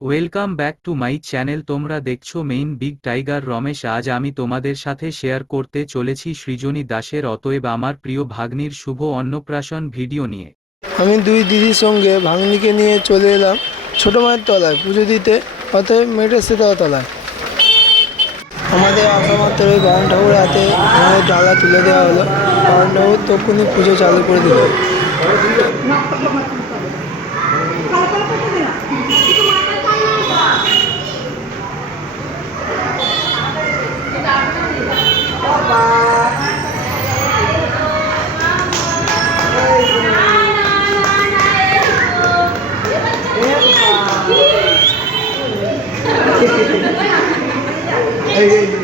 Welcome back to my channel তোমরা দেখছ main big tiger Ramesh. আজ আমি তোমাদের সাথে শেয়ার করতে চলেছি সৃজনী দাসের অতএব আমার প্রিয় ভাগ্নির শুভ অন্নপ্রাশন ভিডিও নিয়ে। আমি দুই দিদির সঙ্গে ভাগ্নিকে নিয়ে চলে এলাম ছোটো মায়ের তলায় পুজো দিতে। অতএব মেয়েটের সেতাও তলায়। আমাদের আসা মাত্রই বারণ ঠাকুরের হাতে ডালা তুলে দেওয়া হলো। বারণ ঠাকুর তখনই পুজো চালু করে দিল। ele.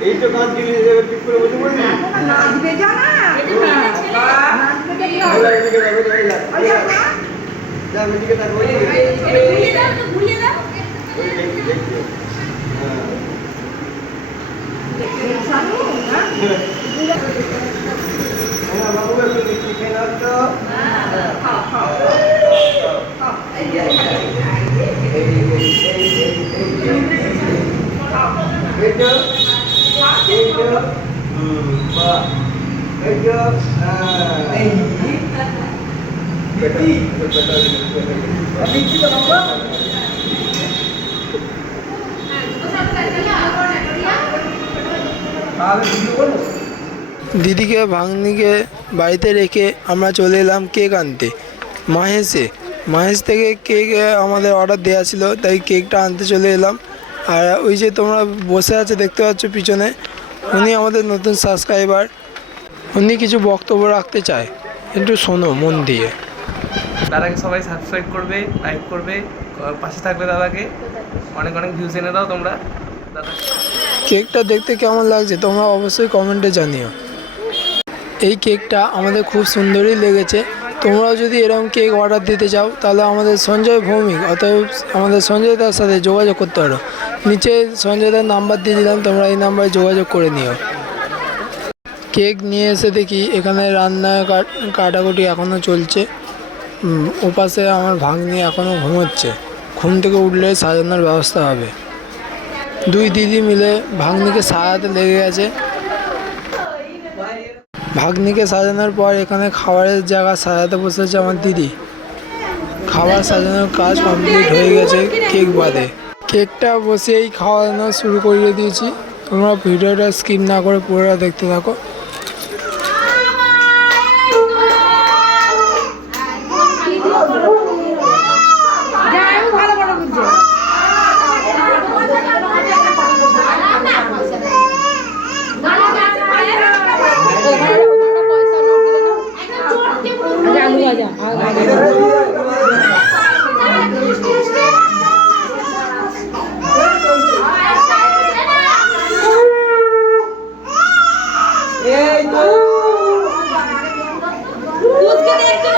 এই তো কাজ গিয়ে এবার ঠিক করে বসে পড়বি নাচবে জানা নাচবে যা, এদিকে থাক, ওইদিকে যা। যা, ওইদিকে থাক, ওইদিকে। ওই দেখছি, দেখছি। হ্যাঁ। হ্যাঁ, বাবু, একটু মিষ্টি খেয়ে নাও তো। এই, এই, এই, এই, এই। এই তো, এই তো। হুম, বাহ। এই তো, হ্যাঁ। বেটা, বেটা, বেটা। দিদিকে, ভাগ্নিকে বাড়িতে রেখে আমরা চলে এলাম কেক আনতে। মাহেশে। মাহেশ থেকে কেক আমাদের অর্ডার দেওয়া ছিল, তাই কেকটা আনতে চলে এলাম। আর ওই যে তোমরা বসে আছে, দেখতে পাচ্ছ পিছনে উনি আমাদের নতুন সাবস্ক্রাইবার উনি কিছু বক্তব্য রাখতে চায়। একটু শোনো মন দিয়ে। দাদাকে সবাই সাবস্ক্রাইব করবে লাইক করবে পাশে থাকবে দাদাকে। অনেক অনেক ভিউজ এনে দাও তোমরা। দাদা কেকটা দেখতে কেমন লাগছে? তোমরা অবশ্যই কমেন্টে জানিও। এই কেকটা আমাদের খুব সুন্দরই লেগেছে। তোমরাও যদি এরকম কেক অর্ডার দিতে চাও তাহলে আমাদের সঞ্জয় ভৌমিক অতএব আমাদের সঞ্জয় দার সাথে যোগাযোগ করতে পারো। নিচে সঞ্জয় দার নাম্বার দিয়ে দিলাম, তোমরা এই নাম্বারে যোগাযোগ করে নিও। কেক নিয়ে এসে দেখি এখানে রান্না কাট- কাটাকুটি এখনও চলছে। ওপাশে আমার ভাগ্নি এখনও ঘুমোচ্ছে। ঘুম থেকে উঠলে সাজানোর ব্যবস্থা হবে। দুই দিদি মিলে ভাগ্নিকে সাজাতে লেগে গেছে। ভাগ্নিকে সাজানোর পর এখানে খাবারের জায়গা সাজাতে বসেছে আমার দিদি। খাবার সাজানোর কাজ কমপ্লিট হয়ে গেছে কেক বাদে। কেকটা বসেই খাওয়ানো শুরু করিয়ে দিয়েছি। তোমরা ভিডিওটা স্কিপ না করে পুরোটা দেখতে থাকো। उसके देख के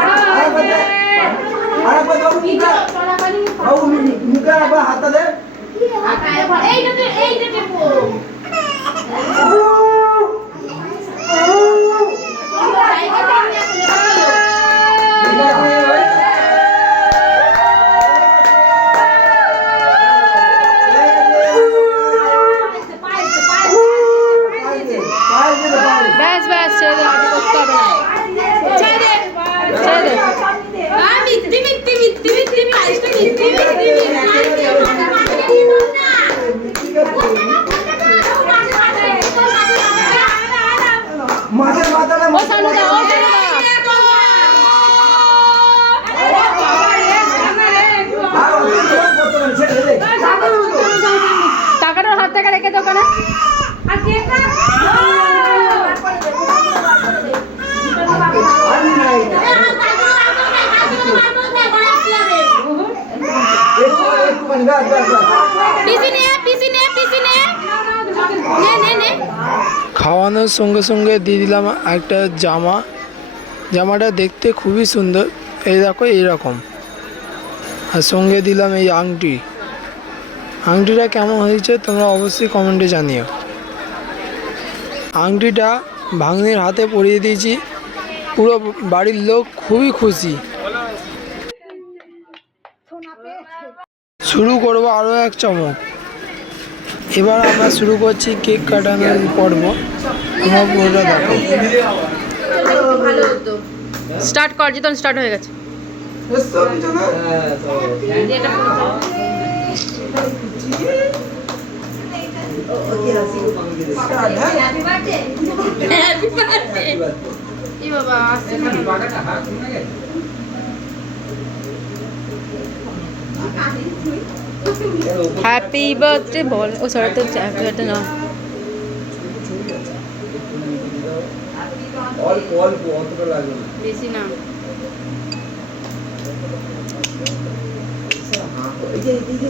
খাওয়ানোর সঙ্গে সঙ্গে দিয়ে দিলাম একটা জামা। জামাটা দেখতে খুবই সুন্দর। এই দেখো, এইরকম। আর সঙ্গে দিলাম এই আংটি। আংটিটা কেমন হয়েছে তোমরা অবশ্যই কমেন্টে জানিও। আংটিটা ভাগ্নির হাতে পরিয়ে দিয়েছি। পুরো বাড়ির লোক খুবই খুশি। শুরু করব আরও এক চমক। এবার আমরা শুরু করছি কেক কাটানোর পর্ব। তোমরা পুরোটা দেখো। স্টার্ট কর জিতন স্টার্ট হয়ে গেছে। এসো হ্যাপি বার্থডে বল ও সরি তো হ্যাপি বার্থডে না অল্প অল্প অতটা লাগবে না। বেশি না এই যে এই যে।